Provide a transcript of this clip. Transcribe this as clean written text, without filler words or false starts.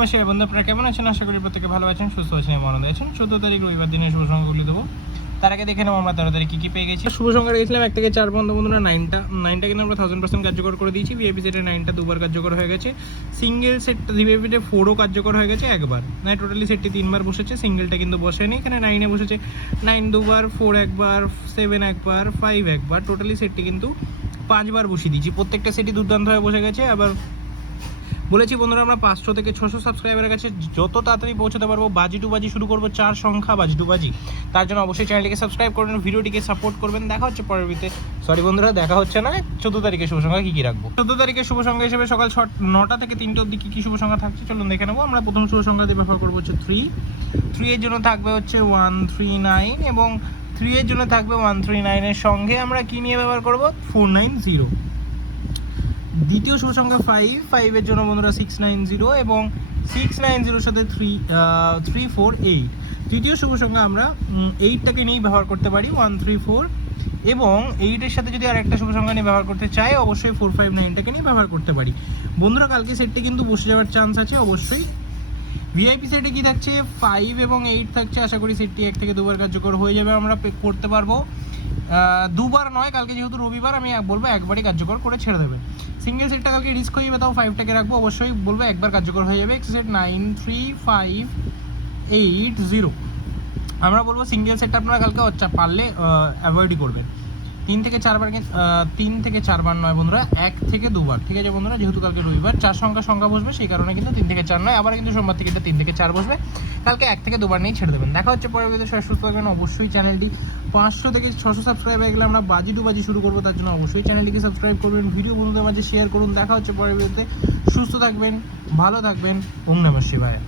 নমস্কার বন্ধু, আপনারা কেমন আছেন? আশা করি প্রত্যেকে ভালো আছেন, সুস্থ আছেন এবং আনন্দ আছেন। 14 তারিখ রবিবার দিনে শুভ সংখ্যাগুলি দেবো। তার আগে দেখে নেবো আমরা 13 তারিখ কী পেয়ে গেছি। শুভ সংখ্যা রেখেছিলাম 1 থেকে 4 পর্যন্ত। বন্ধুরা নাইনটা কিন্তু আমরা 1000% কার্যকর করে দিয়েছি। ভিআইপি সেটে 9টা দুবার কার্যকর হয়ে গেছে। সিঙ্গেল সেট ভিআইপিতে 4ও কার্যকর হয়ে গেছে একবার। না, টোটালি সেটটি 3বার বসেছে, সিঙ্গেলটা কিন্তু বসেনি। এখানে 9-এ বসেছে, 9 দুবার, 4 একবার, 7 একবার, 5 একবার। টোটালি সেটটি কিন্তু 5বার বসিয়ে দিয়েছি। প্রত্যেকটা সেটই দুর্দান্ত হয়ে বসে গেছে। আবার বলেছি বন্ধুরা, আমরা 500 থেকে 600 সাবস্ক্রাইবারের কাছে যত তাড়াতাড়ি পৌঁছাতে পারবো বাজি টু বাজি শুরু করবো। 4 সংখ্যা বাজি টু বাজি। তার জন্য অবশ্যই চ্যানেলটিকে সাবস্ক্রাইব করবেন, ভিডিওটিকে সাপোর্ট করবেন। দেখা হচ্ছে পরের ভিডিওতে। সরি বন্ধুরা, দেখা হচ্ছে না। 14 তারিখে শুভ সংখ্যা কী কী রাখবো। 14 তারিখে শুভ সংখ্যা হিসেবে সকাল 9টা থেকে 3টে অবধি কী কী শুভ সংখ্যা থাকছে চলুন দেখে নেবো। আমরা প্রথম শুভ সংখ্যা দিয়ে ব্যবহার করবো হচ্ছে 3 এর জন্য থাকবে হচ্ছে 139 এবং 3 এর জন্য থাকবে 139 এর সঙ্গে আমরা কী নিয়ে ব্যবহার করবো 490। দ্বিতীয় শুভ সংখ্যা 5 এর জন্য বন্ধুরা 690 এবং 690 সাথে 348। তৃতীয় শুভ সংখ্যা আমরা 8টাকে নিয়েই ব্যবহার করতে পারি 134 এবং 8-এর সাথে যদি আর একটা শুভ সংখ্যা নিয়ে ব্যবহার করতে চাই অবশ্যই 459টাকে নিয়ে ব্যবহার করতে পারি। বন্ধুরা কালকে সেটটি কিন্তু বসে যাওয়ার চান্স আছে অবশ্যই। ভিআইপি সেটে কি থাকছে 5 এবং 8 থাকছে। আশা করি সেটটি 1 থেকে 2বার কার্যকর হয়ে যাবে, আমরা করতে পারবো। 2বার নয়, কালকে যেহেতু রবিবার আমি বলবো একবারই কার্যকর করে ছেড়ে দেবে। সিঙ্গেল সেটটা কালকে রিস্ক হয়ে যাবে, তাও 5টাকে রাখবো। অবশ্যই বলবো একবার কার্যকর হয়ে যাবে। সেট 93580। আমরা বলবো সিঙ্গেল সেটটা আপনারা কালকে পারলে অ্যাভয়েডই করবেন। 3 থেকে 4বার নয় বন্ধুরা, 1 থেকে 2বার। ঠিক আছে বন্ধুরা, যেহেতু কালকে রবিবার 4 সংখ্যা বসবে, সেই কারণে কিন্তু 3 থেকে 4 নয়। আবার কিন্তু সোমবার থেকে 3 থেকে 4 বসবে। কালকে 1 থেকে 2বার নিয়ে ছেড়ে দেবেন। দেখা হচ্ছে পরের ভিডিওতে। সুস্থ থাকবেন। অবশ্যই চ্যানেলটি 500 থেকে 600 সাবস্ক্রাইব হয়ে গেলে আমরা বাজি টু বাজি শুরু করবো। তার জন্য অবশ্যই চ্যানেলটিকে সাবস্ক্রাইব করবেন, ভিডিও বন্ধুদের মাঝে শেয়ার করুন। দেখা হচ্ছে পরের ভিডিওতে। সুস্থ থাকবেন, ভালো থাকবেন। ওম নমঃ শিবায়।